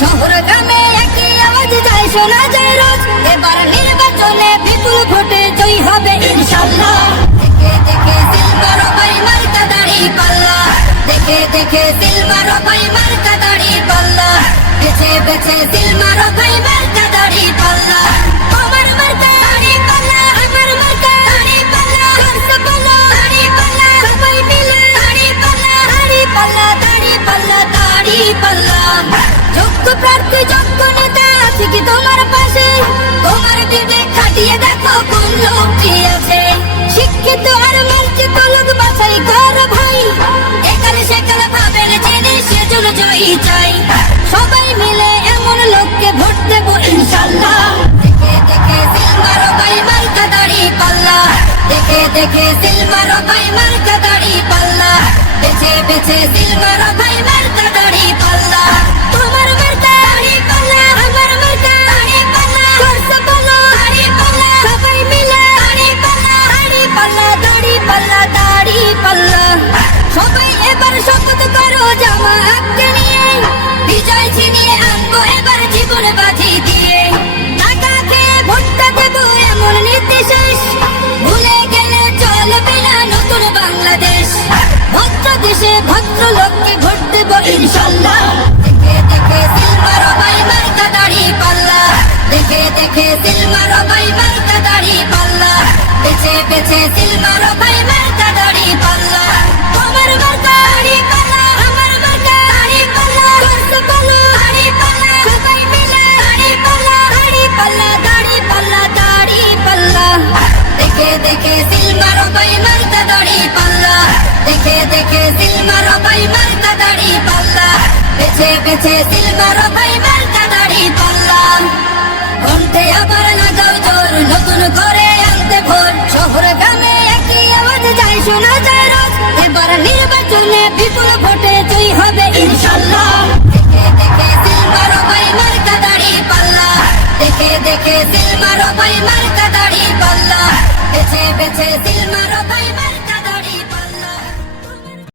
শহর গ্রামে একই আওয়াজ যায় শোনা যায় রোজ, এবার নির্বাচনে বিপুল ভোটে জয়ী হবে ইনশাআল্লাহ। দেখে দেখে সিলমার ভাই মার্কা দাড়ি পাল্লা, দেখে দেখে সিলমার ভাই মার্কা দাড়ি পাল্লা, বেছে বেছে সিলমার ভাই মার্কা দাড়ি পাল্লা। আমার মার্কা দাড়ি পাল্লা, আমার মার্কা দাড়ি পাল্লা, করছে পাল্লা দাড়ি পাল্লা, সবাই মিলে দাড়ি পাল্লা, দাড়ি পাল্লা, দাড়ি পাল্লা, দাড়ি পাল্লা। যোগ্য প্রার্থী যোগ্য নেতা আছে কি তোমার পাশে? তোমার বিবেক খাটিয়ে দেখো কোন লোকটি আছে। শিক্ষিত আর বঞ্চিত লোক বাছাই কর ভাই, একালে সেকালে ভাবেন জেনে সেজন্য জয়ী চাই। সবাই মিলে এমন লোককে ভোট দেব ইনশাআল্লাহ। দেখে দেখে সিলমার ভাই মার্কা দাড়ি পাল্লা, দেখে দেখে সিলমার ভাই মার্কা দাড়ি পাল্লা, বেছে বেছে সিলমার ভাই মার্কা দাড়ি পাল্লা। তোমার মার্কা দাড়ি পাল্লা, আমার মার্কা দাড়ি পাল্লা, করছে পাল্লা দাড়ি পাল্লা, সবাই মিলে দাড়ি পাল্লা, দাড়ি পাল্লা, দাড়ি পাল্লা, দাড়ি পাল্লা। সবাই এবার শপথ করো জামাতকে নিয়ে, বিজয় ছিনিয়ে আনবো এবার জীবন বাজি দিয়ে। টাকা খেয়ে ভোটটা দেবো এমন নীতি শেষ, ভুলে গেলে চলবে না নতুন বাংলাদেশ। ভদ্র দেশে ভদ্র লোককে ভোট দেবো ইনশাআল্লাহ। দেখে দেখে সিলমার ভাই মার্কা দাড়ি পাল্লা, দেখে দেখে সিলমার ভাই মার্কা দাড়ি পাল্লা, বেছে বেছে সিলমার ভাই মার্কা দাড়ি পাল্লা। আমার মার্কা দাড়ি পাল্লা, আমার মার্কা দাড়ি পাল্লা, করছে পাল্লা দাড়ি পাল্লা, সবাই মিলে দাড়ি পাল্লা, দাড়ি পাল্লা, দাড়ি পাল্লা, দাড়ি পাল্লা। দেখে দেখে সিলমার ভাই মার্কা দাড়ি পাল্লা, দেখে দেখে সিলমার ভাই মার্কা দাড়ি পাল্লা, বেছে বেছে সিলমার ভাই মার্কা দাড়ি পাল্লা। কণ্ঠে আবার লাগাও জোর, নতুন করে আনতে ভোর। শহর গ্রামে একই আওয়াজ যায় শোনা যায় রোজ, এবার নির্বাচনে বিপুল ভোটে জয়ী হবে ইনশাআল্লাহ। দেখে দেখে সিলমার ভাই মার্কা দাড়ি পাল্লা, দেখে দেখে সিলমার ভাই মার্কা দাড়ি পাল্লা, বেছে বেছে সিলমার ভাই মার্কা